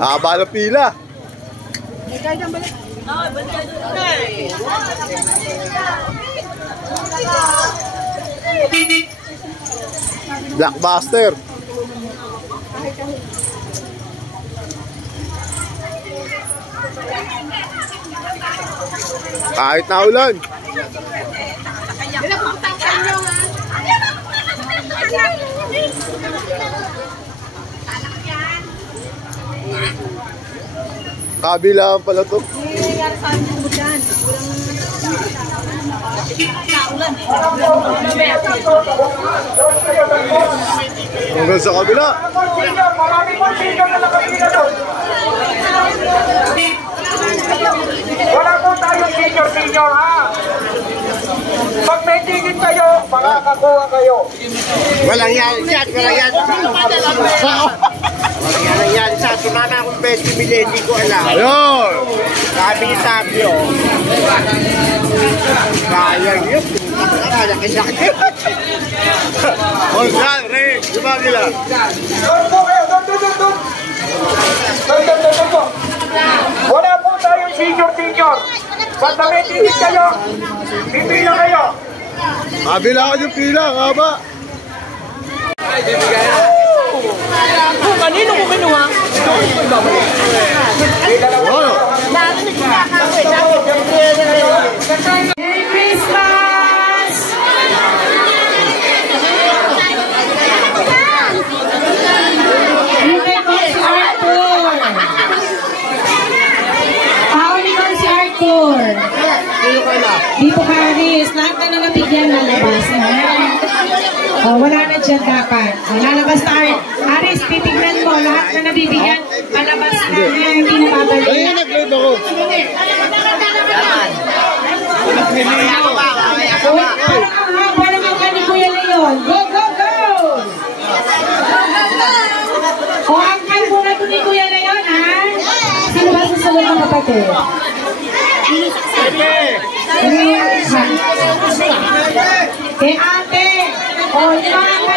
Haba ng pila. Blockbuster. Kahit na ulan. Kabilaan pala to. Hanggang sa kabila. Wala po tayong senior ha. Pag may tingin kayo, makakakuha kayo. Walang yan. Walang yan. Walang yan. Sa sumama akong 20 mili, hindi ko alam. Ayun. Sabi o. Sayang yun. Laki-laki. Hold Ray. Diba nila? Doon po kayo. Doon. Wala po tayong senior. Basta may tingin kayo, pipila kayo. Kabilaan yung pila, haba. Kanino ko kinuha? Merry Christmas! Hintay ko si Arthur. Pauli ko si Arthur. Dito ka, Aris. Lahat na nabigyan lalabas. Oh, wala na dyan dapat. Lalabas na Aris, titignan mo. Lahat na nabibigyan, palabas na. Hindi na babalik. Ay, nag-load ako. Parang ang kani Kuya Leon. Go! O, angkal muna ito ni Kuya Leon, ha? Sino ba susunod ng kapatid? Kay ate. O, yung mga